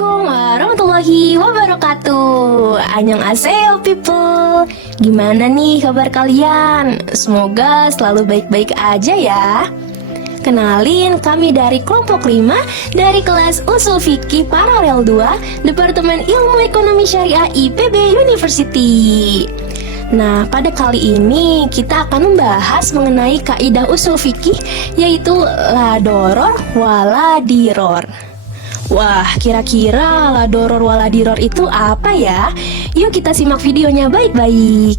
Assalamualaikum warahmatullahi wabarakatuh. Annyeonghaseyo people. Gimana nih kabar kalian? Semoga selalu baik-baik aja ya. Kenalin, kami dari kelompok 5 dari kelas Usul Fikih Paralel 2 Departemen Ilmu Ekonomi Syariah IPB University. Nah, pada kali ini kita akan membahas mengenai kaidah usul fikih, yaitu la doror wala diror. Wah, kira-kira la doror wala diror itu apa ya? Yuk kita simak videonya baik-baik.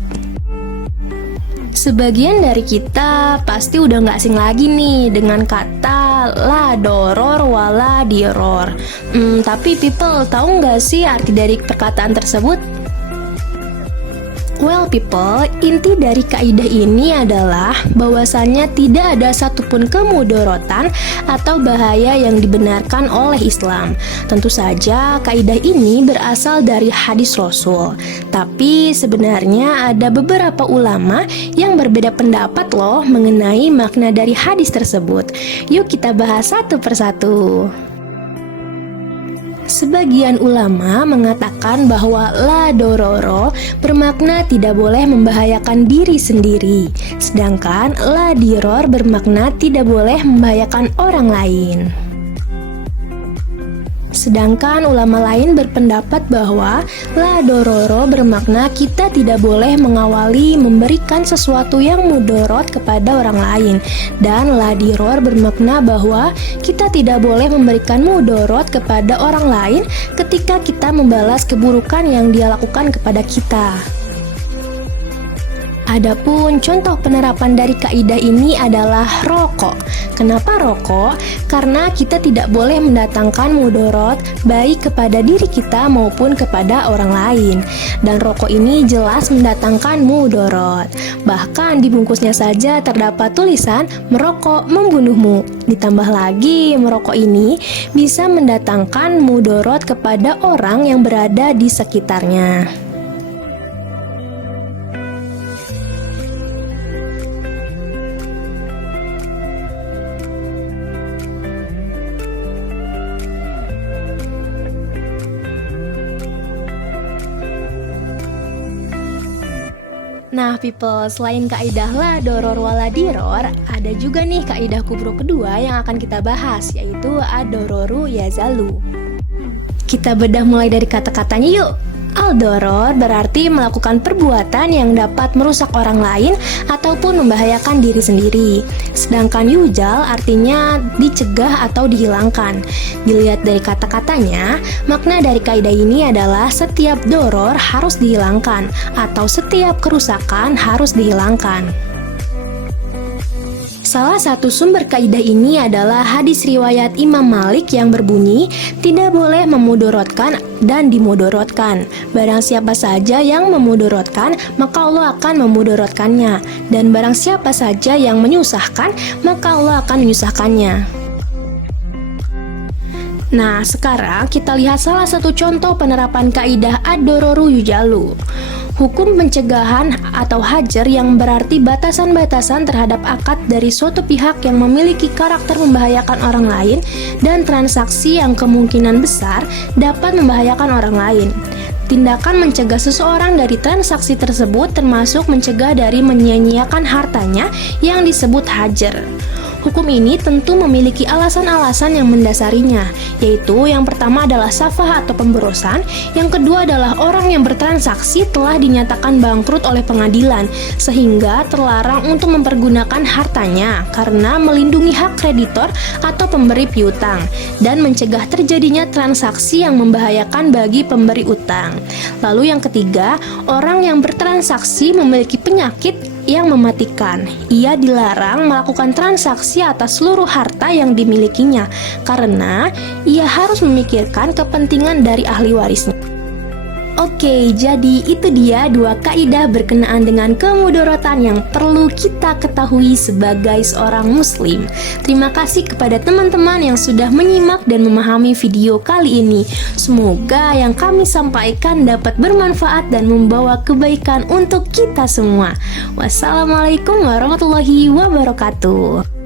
Sebagian dari kita pasti udah gak asing lagi nih dengan kata la doror wala diror. Tapi people, tahu gak sih arti dari perkataan tersebut? Well people, inti dari kaidah ini adalah bahwasannya tidak ada satupun kemudorotan atau bahaya yang dibenarkan oleh Islam. Tentu saja kaidah ini berasal dari hadis Rasul. Tapi sebenarnya ada beberapa ulama yang berbeda pendapat loh mengenai makna dari hadis tersebut. Yuk kita bahas satu persatu. Sebagian ulama mengatakan bahwa la dororo bermakna tidak boleh membahayakan diri sendiri, sedangkan la diror bermakna tidak boleh membahayakan orang lain. Sedangkan ulama lain berpendapat bahwa la dororo bermakna kita tidak boleh mengawali memberikan sesuatu yang mudorot kepada orang lain. Dan la diror bermakna bahwa kita tidak boleh memberikan mudorot kepada orang lain ketika kita membalas keburukan yang dia lakukan kepada kita. Adapun contoh penerapan dari kaidah ini adalah rokok. Kenapa rokok? Karena kita tidak boleh mendatangkan mudorot baik kepada diri kita maupun kepada orang lain. Dan rokok ini jelas mendatangkan mudorot. Bahkan di bungkusnya saja terdapat tulisan merokok membunuhmu. Ditambah lagi, merokok ini bisa mendatangkan mudorot kepada orang yang berada di sekitarnya. Nah people, selain kaidah la doror wala diror, ada juga nih kaidah kubro kedua yang akan kita bahas, yaitu ad-dororu yazalu. Kita bedah mulai dari kata-katanya yuk. Al-doror berarti melakukan perbuatan yang dapat merusak orang lain ataupun membahayakan diri sendiri. Sedangkan yujal artinya dicegah atau dihilangkan. Dilihat dari kata-katanya, makna dari kaidah ini adalah setiap doror harus dihilangkan atau setiap kerusakan harus dihilangkan. Salah satu sumber kaidah ini adalah hadis riwayat Imam Malik yang berbunyi, tidak boleh memudorotkan dan dimudorotkan. Barang siapa saja yang memudorotkan, maka Allah akan memudorotkannya. Dan barang siapa saja yang menyusahkan, maka Allah akan menyusahkannya. Nah, sekarang kita lihat salah satu contoh penerapan kaidah ad-dororu yujalu. Hukum pencegahan atau hajar yang berarti batasan-batasan terhadap akad dari suatu pihak yang memiliki karakter membahayakan orang lain dan transaksi yang kemungkinan besar dapat membahayakan orang lain. Tindakan mencegah seseorang dari transaksi tersebut termasuk mencegah dari menyia-nyiakan hartanya yang disebut hajar. Hukum ini tentu memiliki alasan-alasan yang mendasarinya, yaitu yang pertama adalah safah atau pemborosan, yang kedua adalah orang yang bertransaksi telah dinyatakan bangkrut oleh pengadilan, sehingga terlarang untuk mempergunakan hartanya karena melindungi hak kreditor atau pemberi piutang, dan mencegah terjadinya transaksi yang membahayakan bagi pemberi utang. Lalu yang ketiga, orang yang bertransaksi memiliki penyakit yang mematikan. Ia dilarang melakukan transaksi atas seluruh harta yang dimilikinya karena ia harus memikirkan kepentingan dari ahli warisnya. Oke, jadi itu dia dua kaidah berkenaan dengan kemudorotan yang perlu kita ketahui sebagai seorang muslim. Terima kasih kepada teman-teman yang sudah menyimak dan memahami video kali ini. Semoga yang kami sampaikan dapat bermanfaat dan membawa kebaikan untuk kita semua. Wassalamualaikum warahmatullahi wabarakatuh.